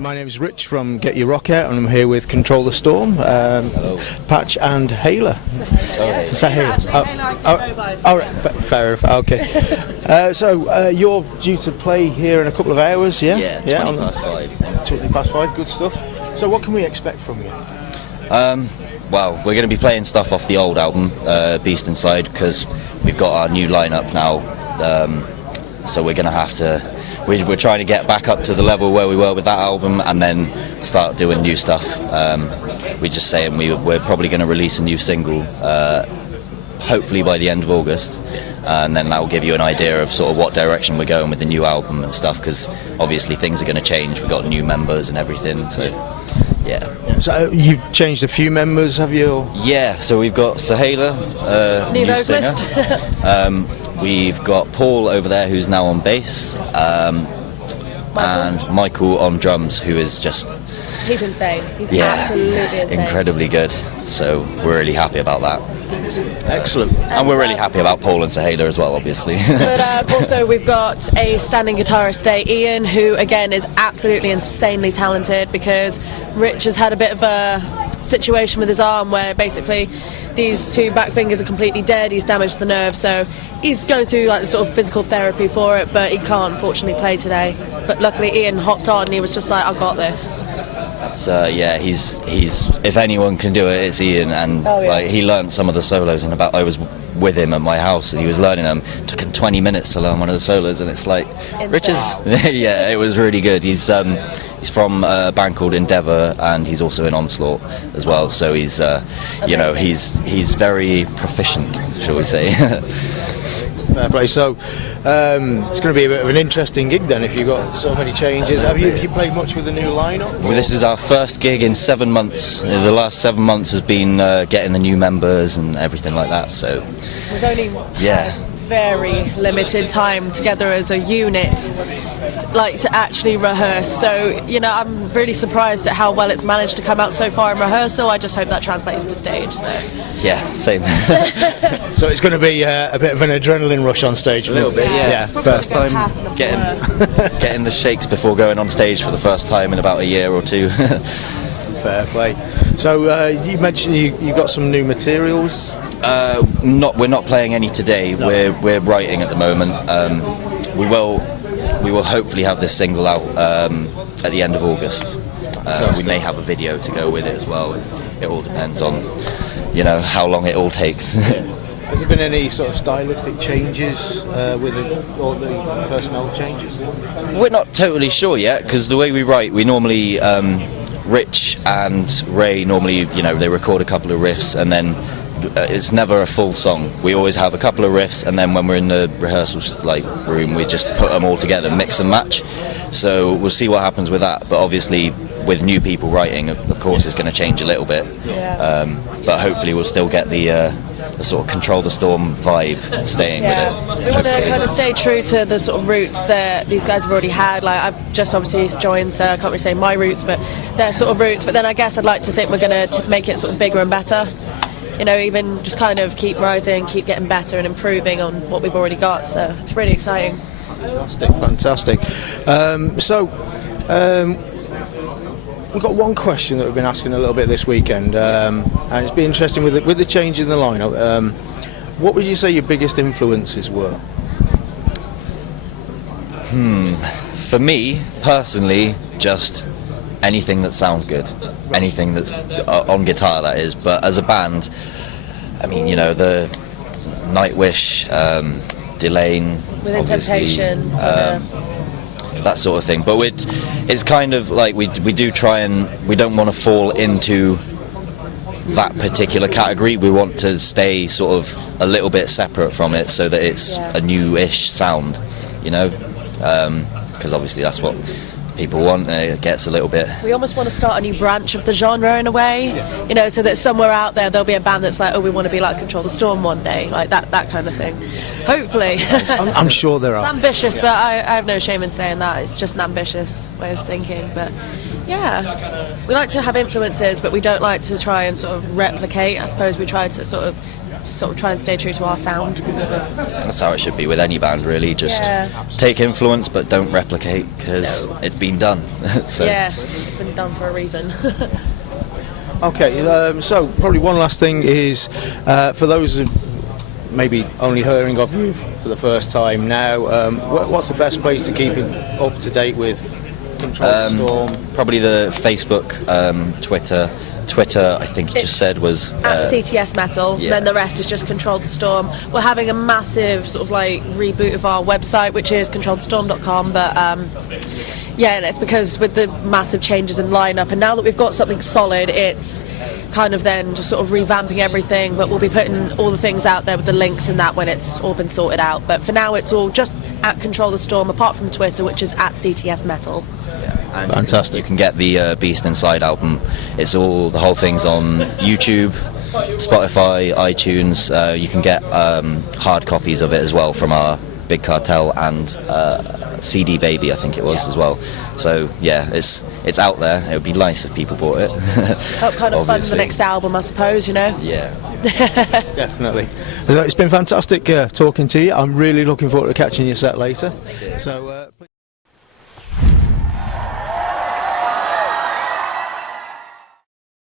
My name is Rich from Get Your Rock Out, and I'm here with Control the Storm, Patch and Hayla. Is that Hayla? Fair enough. Okay. So you're due to play here in a couple of hours, yeah? Yeah, 20 past 5. 20 past 5, good stuff. So what can we expect from you? Well, we're going to be playing stuff off the old album, Beast Inside, because we've got our new lineup now. So we're going to have to. We're trying to get back up to the level where we were with that album, and then start doing new stuff. We're just saying we're probably going to release a new single, hopefully by the end of August, and then that will give you an idea of sort of what direction we're going with the new album and stuff. Because obviously things are going to change. We've got new members and everything, so yeah. So you've changed a few members, have you? Yeah. So we've got Sahela, new singer. vocalist. We've got Paul over there, who's now on bass, and Michael on drums, who is just... He's insane. He's absolutely insane. Incredibly good. So we're really happy about that. Excellent. And we're really happy about Paul and Sahela as well, obviously. But also we've got a standing guitarist today, Ian, who again is absolutely insanely talented, because Rich has had a bit of a situation with his arm where basically these two back fingers are completely dead. He's damaged the nerve, so he's going through like sort of physical therapy for it, but he can't unfortunately play today. But luckily Ian hopped on and he was just like, I've got this. That's he's if anyone can do it, it's Ian. And like, he learned some of the solos in about, I was with him at my house and he was learning them. It took him 20 minutes to learn one of the solos, and it's like Rich's. Yeah, it was really good. He's from a band called Endeavour, and he's also in Onslaught as well, so he's he's very proficient, shall we say. Fair play. So it's going to be a bit of an interesting gig then, if you've got so many changes. Have you played much with the new lineup? Well, this is our first gig in 7 months. The last 7 months has been getting the new members and everything like that. So we've only had very limited time together as a unit, like to actually rehearse. So I'm really surprised at how well it's managed to come out so far in rehearsal. I just hope that translates to stage. So yeah, same. So it's going to be a bit of an adrenaline rush on stage. A little bit, yeah. First time getting the shakes before going on stage for the first time in about a year or two. Fair play. So you mentioned you got some new materials. We're not playing any today. No. We're writing at the moment. We will hopefully have this single out at the end of August. We may have a video to go with it as well. It all depends on how long it all takes. Has there been any sort of stylistic changes with all the personnel changes? We're not totally sure yet, because the way we write, we normally Rich and Ray normally they record a couple of riffs, and then it's never a full song. We always have a couple of riffs, and then when we're in the rehearsal room, we just put them all together, mix and match. So we'll see what happens with that. But obviously, with new people writing, of course, it's going to change a little bit. Yeah. But hopefully, we'll still get the sort of Control the Storm vibe staying with it. We want to kind of stay true to the sort of roots that these guys have already had. Like, I've just obviously joined, so I can't really say my roots, but their sort of roots. But then I guess I'd like to think we're going to make it sort of bigger and better. Even just kind of keep rising, keep getting better and improving on what we've already got. So it's really exciting. Fantastic. We've got one question that we've been asking a little bit this weekend, and it's been interesting with the change in the lineup. What would you say your biggest influences were? For me, personally, just anything that sounds good, anything that's on guitar, that is. But as a band, I mean, the Nightwish, Delane, Within Temptation, that sort of thing. But it's kind of like we do try, and we don't want to fall into that particular category. We want to stay sort of a little bit separate from it, so that it's a new-ish sound, because obviously that's what people want, and it gets a little bit... We almost want to start a new branch of the genre in a way, so that somewhere out there'll be a band that's like, we want to be like Control the Storm one day, like that kind of thing. Hopefully. I'm sure there are. It's ambitious, but I have no shame in saying that. It's just an ambitious way of thinking, but yeah. We like to have influences, but we don't like to try and sort of replicate. I suppose we try to sort of sort of try and stay true to our sound. That's how it should be with any band, really. Just take influence, but don't replicate, because it's been done. So. Yeah, it's been done for a reason. Okay, so probably one last thing is, for those who maybe only hearing of you for the first time now, what's the best place to keep up to date with Control the Storm? Probably the Facebook, Twitter. I think you just said was at CTS Metal. Yeah. Then the rest is just Control the Storm. We're having a massive sort of like reboot of our website, which is controlthestorm.com, but yeah, and it's because with the massive changes in lineup, and now that we've got something solid, it's kind of then just sort of revamping everything, but we'll be putting all the things out there with the links and that when it's all been sorted out. But for now, it's all just at Control the Storm, apart from Twitter, which is at CTS Metal. And fantastic. You can get the Beast Inside album. The whole thing's on YouTube, Spotify, iTunes. You can get hard copies of it as well from our Big Cartel and CD Baby, I think it was as well. So yeah, it's out there. It would be nice if people bought it. Help kind of fund the next album, I suppose. Yeah. Definitely. It's been fantastic talking to you. I'm really looking forward to catching your set later. So.